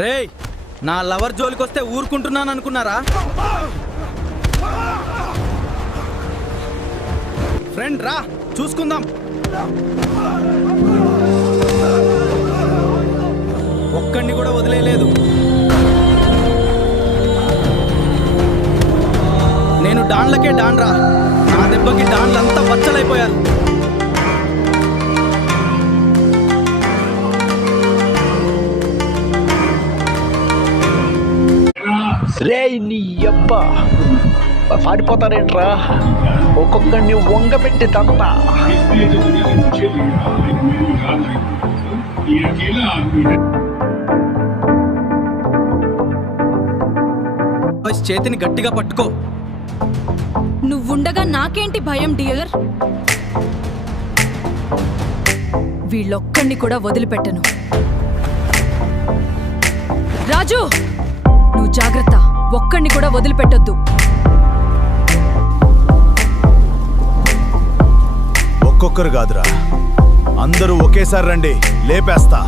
రేయ్, నా లవర్ జోలికొస్తే ఊరుకుంటున్నాను అనుకున్నారా? ఫ్రెండ్ రా, చూసుకుందాం. ఒక్కడిని కూడా వదిలేయలేదు. నేను డాన్లకే డాన్ రా. నా దెబ్బకి డాన్లంతా బచ్చలైపోయారు. రే నీ అబ్బా పారిపోతారేంట్రా? ఒక్కొక్కడిని వంగబెట్టి తంతా. చేతిని గట్టిగా పట్టుకో. నువ్వుండగా నాకేంటి భయం డియర్? వీళ్ళొక్కడిని కూడా వదిలిపెట్టను. రాజు, నువ్వు జాగ్రత్త, ఒక్కడిని కూడా వదిలిపెట్టొద్దు. ఒక్కొక్కరు కాదురా, అందరూ ఒకేసారి రండి, లేపేస్తా.